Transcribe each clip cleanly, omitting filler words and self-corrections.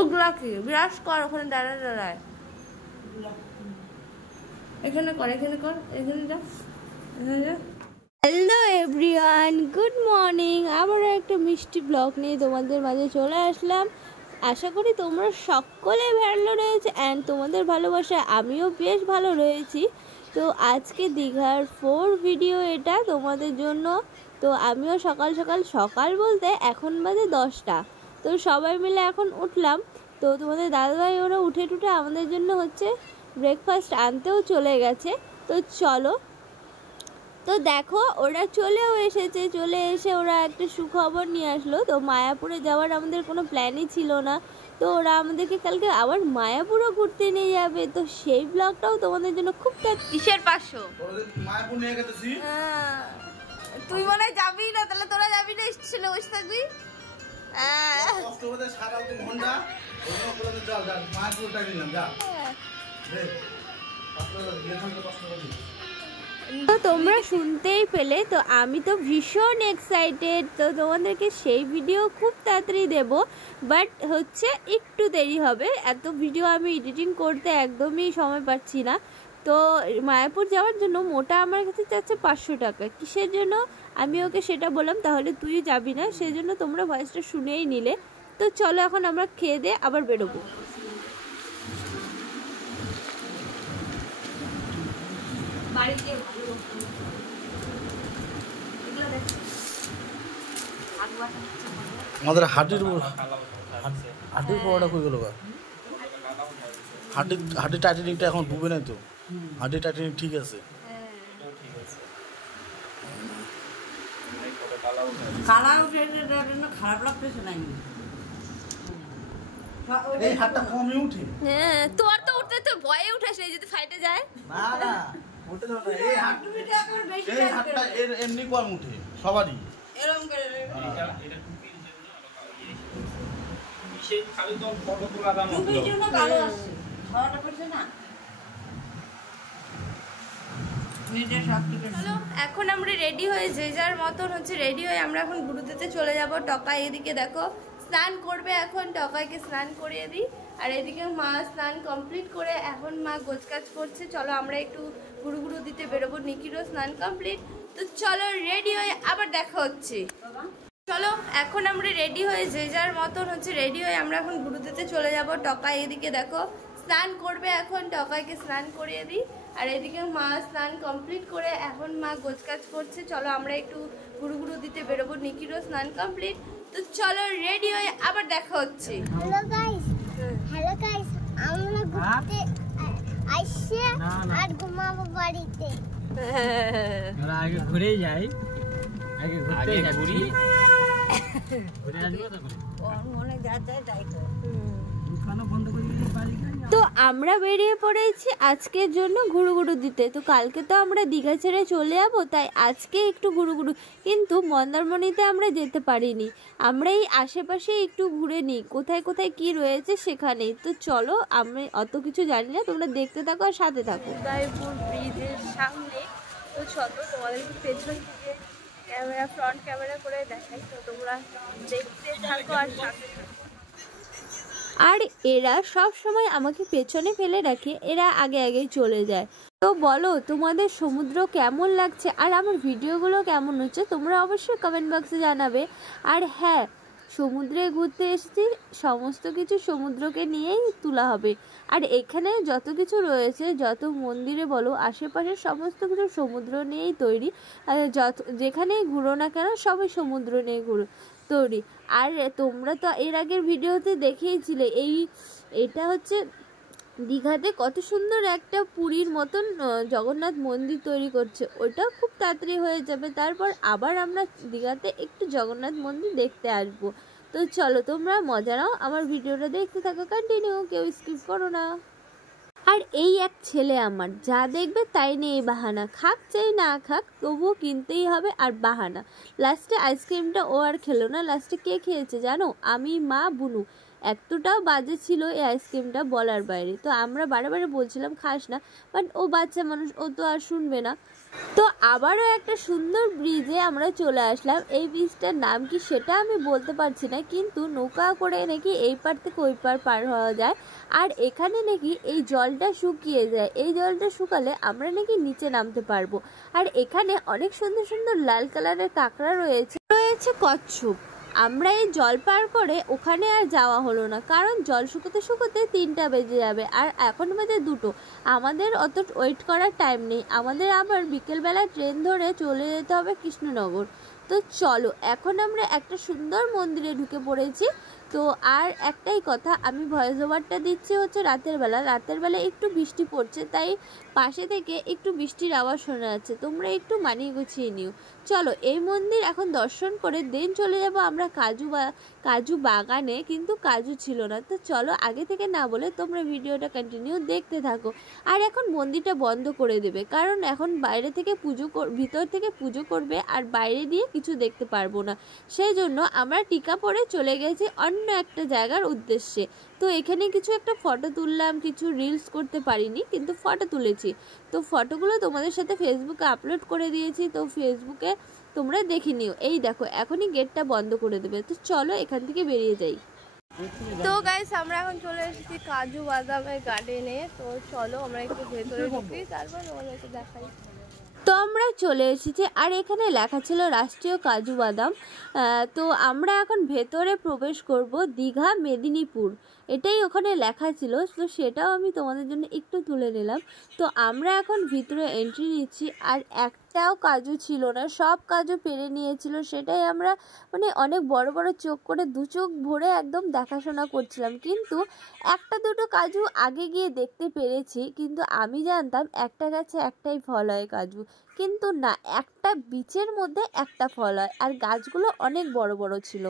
ওগুলা কি ব্রাশ কর, ওখানে দাঁড়ায় দাঁড়ায় এখানে কর, এখানে কর, এখানে যা, এখানে যা। Hello everyone, good morning. আবার একটা মিষ্টি ব্লগ নিয়ে তোমাদের মাঝে চলে আসলাম। আশা করি তোমরা সকলে ভালো রয়েছে অ্যান্ড তোমাদের ভালোবাসায় আমিও বেশ ভালো রয়েছি। তো আজকে দীঘার 4 ভিডিও এটা তোমাদের জন্য। তো আমিও সকাল সকাল বলতে এখন বাজে 10টা। তো সবাই মিলে এখন উঠলাম। তো তোমাদের দাদাভাই ওরা উঠে টুঠে আমাদের জন্য হচ্ছে ব্রেকফাস্ট আনতেও চলে গেছে। তো চলো, তো দেখো ওরা চলেও এসেছে। চলে এসে ওরা একটা সুখবর নিয়ে আসলো। তো মায়াপুরে যাওয়ার আমাদের কোনো প্ল্যানই ছিল না। তো ওরা আমাদেরকে কালকে আবার মায়াপুরও ঘুরতে নিয়ে যাবে। তো সেই ব্লগটাও তোমাদের জন্য খুব কিসের 500 মায়াপুর নিয়ে গেছি। তুই মনে হয় যাবি না, তাহলে তোরা যাবি না, ছিল বসে থাকবি। তো তোমরা শুনতেই পেলে, তো আমি তো ভীষণ এক্সাইটেড। তো তোমাদেরকে সেই ভিডিও খুব তাড়াতাড়ি দেব, বাট হচ্ছে একটু দেরি হবে। এত ভিডিও আমি এডিটিং করতে একদমই সময় পাচ্ছি না। তো মায়াপুর যাওয়ার জন্য মোটা আমার কাছে চাচ্ছে 500 টাকা। কিসের জন্য আমি ওকে সেটা বললাম, তাহলে তুই যাবি না, সেজন্য তোমরা ভয়েসটা শুনেই নিলে। তো চলো এখন আমরা খেয়ে দিয়ে আবার বেরোবো। আমাদের হাটির পড়াটা কই গেল? হাটি টাইটানিকটা এখন ডুবে নাই তো। হাটি টাইটানিক ঠিক আছে। খারাপ লাগতেছে না। এই হাতটা কমই উঠে। হ্যাঁ, তোর তো উঠতে তো ভয়ে উঠাস না, যদি ফাইটে যায়। না না, উঠতে দাও না। এই হাতটা এমনি কম উঠে সবারই। এরকম করে এটা টুপির জন্য বিশেষ খালি তো ফটো তোলা দাম টুপির জন্য কালো আছে। খাওয়াটা করছে না। চলো এখন আমরা রেডি হয়ে যে যার মতন হচ্ছে রেডি হয়ে আমরা এখন গুরুদেতে চলে যাব। টকা এদিকে দেখো স্নান করবে এখন, টকাইকে স্নান করিয়ে দিই। আর এদিকে মা স্নান কমপ্লিট করে এখন মা গোছকাজ করছে। চলো আমরা একটু গুরু দিতে বেরোবো। নিকিরও স্নান কমপ্লিট। তো চলো রেডি হয়ে আবার দেখা হচ্ছে। চলো এখন আমরা রেডি হয়ে যে যার মতন হচ্ছে রেডি হয়ে আমরা এখন গুরুদেতে চলে যাব। টকা এদিকে দেখো স্নান করবে এখন, টকাইকে স্নান করিয়ে দিই। আর এদিকে মা স্নান কমপ্লিট করে এখন মা গোছকাজ করছে। চলো আমরা একটু গুরু দিতে বেরোবো। নিকিরও স্নান কমপ্লিট। তো চলো রেডি হয়ে আবার দেখা হচ্ছে। হ্যালো গাইস, আমরা ঘুরতে আইছি আর ঘুমাবো বাড়িতে। আমরা আগে ঘুরে যাই, আগে ঘুরতে ঘুরি, ঘুরে আসবো তারপরে ওর মনে যাচ্ছে তাই তো। দোকানও বন্ধ করে দিই বাড়ি। তো আমরা বেরিয়ে পড়েছি আজকের জন্য গুরু দিতে। তো কালকে তো আমরা দীঘা ছেড়ে চলে যাবো, তাই আজকে একটু গুরু কিন্তু মন্দারমণিতে আমরা যেতে পারিনি। আমরা এই আশেপাশে একটু ঘুরে নিই, কোথায় কোথায় কি রয়েছে সেখানেই। তো চলো, আমি অত কিছু জানি না, তোমরা দেখতে থাকো আর সাথে থাকো। উদয়পুর ব্রিজের সামনে। তো চলো তোমাদেরকে পেছন থেকে ফ্রন্ট ক্যামেরা করে দেখাই। তো তোমরা দেখতে থাকো আর সাথে থাকো। আর এরা সব সময় আমাকে পেছনে ফেলে রাখে, এরা আগেই চলে যায়। তো বলো তোমাদের সমুদ্র কেমন লাগছে আর আমার ভিডিওগুলো কেমন হচ্ছে তোমরা অবশ্যই কমেন্ট বক্সে জানাবে। আর হ্যাঁ, সমুদ্রে ঘুরতে এসেছি, সমস্ত কিছু সমুদ্রকে নিয়েই তোলা হবে। আর এখানে যত কিছু রয়েছে, যত মন্দিরে বলো, আশেপাশের সমস্ত কিছু সমুদ্র নিয়েই তৈরি। যেখানেই ঘুরো না কেন সবই সমুদ্র নিয়ে তৈরি। আর তোমরা তো এর আগের ভিডিওতে দেখিয়েছিলে এটা হচ্ছে দীঘাতে কত সুন্দর একটা পুরীর মতন জগন্নাথ মন্দির তৈরি করছে। ওটা খুব তাড়াতাড়ি হয়ে যাবে, তারপর আবার আমরা দীঘাতে একটু জগন্নাথ মন্দির দেখতে আসবো। তো চলো তোমরা মজা নাও, আমার ভিডিওটা দেখতে থাকো কন্টিনিউ, কেউ স্কিপ করো না। আর এই এক ছেলে আমার, যা দেখবে তাই নিয়ে বাহানা, খাক চাই না খাক তবুও কিনতেই হবে আর বাহানা। লাস্টে আইসক্রিমটা ও আর খেলো না, লাস্টে কে খেয়েছে জানো? আমি, মা, বুনু। এতটাও বাজে ছিল এই আইসক্রিমটা বলার বাইরে। তো আমরা বারে বারে বলছিলাম খাস না, বাট ও বাচ্চা মানুষ, ও তো আর শুনবে না। তো আবারও একটা সুন্দর ব্রিজে আমরা চলে আসলাম। এই ব্রিজটার নাম কি সেটা আমি বলতে পারছি না, কিন্তু নৌকা করে নাকি এই পার থেকে ওই পার পার হওয়া যায়। আর এখানে নাকি এই জলটা শুকিয়ে যায়, এই জলটা শুকালে আমরা নাকি নিচে নামতে পারবো। আর এখানে অনেক সুন্দর সুন্দর লাল কালারের কাঁকড়া রয়েছে কচ্ছপ। আমরা এই জল পার করে ওখানে আর যাওয়া হলো না, কারণ জল শুকোতে শুকোতে 3টা বেজে যাবে, আর এখন বাজে 2টো। আমাদের অত ওয়েট করার টাইম নেই, আমাদের আবার বিকেলবেলা ট্রেন ধরে চলে যেতে হবে কৃষ্ণনগর। তো চলো, এখন আমরা একটা সুন্দর মন্দিরে ঢুকে পড়েছি। তো আর একটাই কথা, আমি ভয়েস ওভারটা দিচ্ছি হচ্ছে রাতের বেলা একটু বৃষ্টি পড়ছে, তাই পাশে থেকে একটু বৃষ্টির আওয়াজ শোনা যাচ্ছে, তোমরা একটু মানিয়ে গুছিয়ে নিও। চলো, এই মন্দির এখন দর্শন করে দেন চলে যাব আমরা কাজু বাগানে, কিন্তু কাজু ছিল না। তো চলো, আগে থেকে না বলে তোমরা ভিডিওটা কন্টিনিউ দেখতে থাকো। আর এখন মন্দিরটা বন্ধ করে দেবে, কারণ এখন বাইরে থেকে ভিতর থেকে পুজো করবে, আর বাইরে দিয়ে কিছু দেখতে পারবো না। সেই জন্য আমরা টিকা পরে চলে গেছি অন্য একটা জায়গার উদ্দেশ্যে। তো এখানে কিছু একটা ফটো তুললাম, কিছু রিলস করতে পারিনি, কিন্তু ফটো তুলেছি। তো ফটোগুলো তোমাদের সাথে ফেসবুকে আপলোড করে দিয়েছি, তো ফেসবুকে তোমরা দেখে নিও। এই দেখো, এখনই গেটটা বন্ধ করে দেবে। তো চলো এখান থেকে বেরিয়ে যাই। তো গাইস, আমরা এখন চলে এসেছি কাজু বাদামের গার্ডেনে। তো চলো আমরা একটু ভেতরে ঢুকি, তারপর তোমাদেরকে দেখাই। তো আমরা চলে এসেছি, আর এখানে লেখা ছিল রাষ্ট্রীয় কাজু বাদাম। তো আমরা এখন ভেতরে প্রবেশ করব, দীঘা মেদিনীপুর, এটাই ওখানে লেখা ছিল। তো সেটাও আমি তোমাদের জন্য একটু তুলে নিলাম। তো আমরা এখন ভিতরে এন্ট্রি নিচ্ছি, আর একটাও কাজু ছিল না, সব কাজু পেরে নিয়েছিল। সেটাই আমরা মানে অনেক বড় বড় চোখ করে 2 চোখ ভরে একদম দেখাশোনা করছিলাম, কিন্তু 1-2টো কাজু আগে গিয়ে দেখতে পেরেছি। কিন্তু আমি জানতাম একটা গাছে একটাই ফল হয় কাজু, কিন্তু না, একটা বীজের মধ্যে একটা ফল হয়, আর গাছগুলো অনেক বড় বড় ছিল।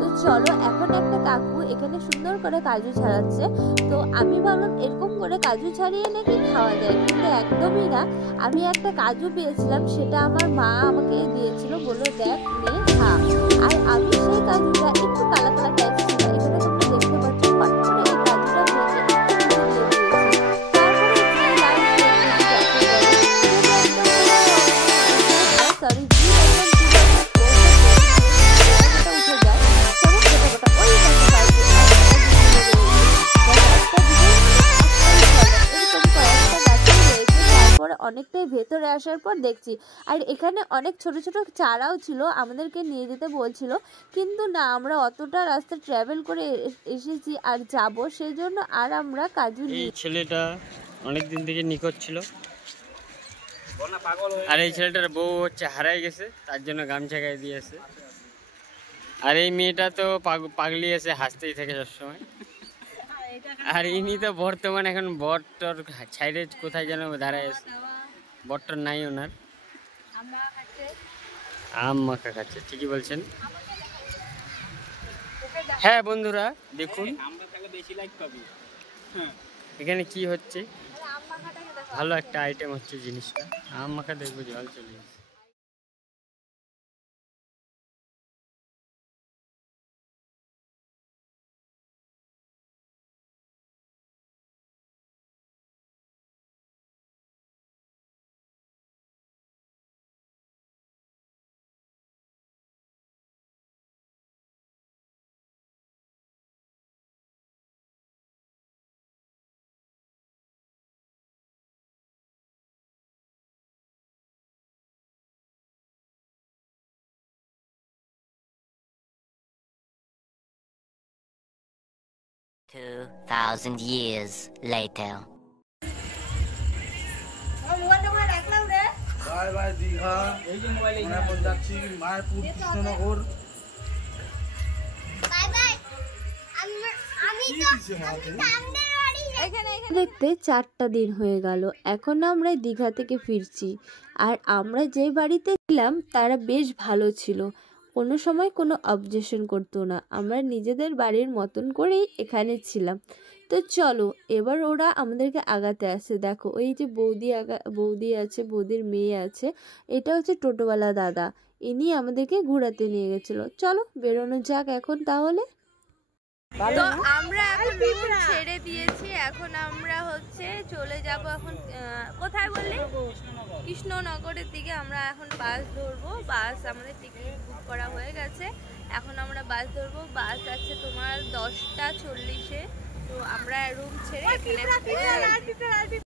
তো চলো, এখন একটা কাকু এখানে সুন্দর করে কাজু ছাড়াচ্ছে। তো আমি ভাবলাম এরকম করে কাজু ছাড়িয়ে নাকি খাওয়া যায়, কিন্তু একদমই না। আমি একটা কাজু পেয়েছিলাম, সেটা আমার মা আমাকে দিয়েছিল, বললো দেখ নে খা। আর আমি সেই কাজুটা একটু কালা কালা টাইপ ছিল, এখানে তোমরা দেখতে পাচ্ছ, পাট করে এই কাজুটা ভেজে একটু দিয়ে দিয়েছি। তারপরে যে লাল সরি অনেকটাই ভেতরে আসার পর দেখছি, আর এখানে অনেক ছোট ছোট চারাও ছিল, আমাদেরকে নিয়ে যেতে বলছিল, কিন্তু না, আমরা অতটা রাস্তা ট্রাভেল করে এসেছি আর যাব, সেই জন্য আর আমরা কাজু। এই ছেলেটা অনেক দিন থেকে নিখোঁজ ছিল, আর এই ছেলেটার বউ হচ্ছে হারাই গেছে, তার জন্য গামছা গায়ে দিয়েছে। আর এই মেয়েটা তো পাগলি এসে হাসতেই থাকে সবসময়। আর ইনি তো বর্তমানে এখন বটর ছাইড়ে কোথায় যেন দাঁড়ায় আছে, বটর নাই ওনার, আম মাখা খাচ্ছে। ঠিকই বলছেন। হ্যাঁ বন্ধুরা দেখুন এখানে কি হচ্ছে, ভালো একটা আইটেম হচ্ছে জিনিসটা। আম মাখা দেখবো, জল চলে আসে। $2,000 years later. Bye bye Digha. আমরা এখন যাচ্ছি মায়াপুর কৃষ্ণনগর। Bye bye. আমি তো সামনের বাড়ি দেখতে 4টা দিন হয়ে গেল, এখন আমরা দীঘা থেকে ফিরছি। আর আমরা যে বাড়িতে ছিলাম তারা বেশ ভালো ছিল, কোনো সময় কোনো অবজেকশন করতো না। আমরা নিজেদের বাড়ির মতন করেই এখানে ছিলাম। তো চলো এবার ওরা আমাদেরকে আগাতে আসে। দেখো ওই যে বৌদি আছে, বৌদির মেয়ে আছে, এটা হচ্ছে টোটোওয়ালা দাদা, ইনি আমাদেরকে ঘোরাতে নিয়ে গেছিলো। চলো বেরোনো যাক এখন তাহলে। তো আমরা এখন রুম ছেড়ে দিয়েছি, এখন আমরা হচ্ছে চলে যাব এখন কোথায় বললি, কৃষ্ণনগরের দিকে। আমরা এখন বাস ধরবো, বাস আমাদের টিকিট বুক করা হয়ে গেছে, এখন আমরা বাস ধরবো। বাস আছে তোমার 10টা 40-এ। তো আমরা রুম ছেড়ে এখানে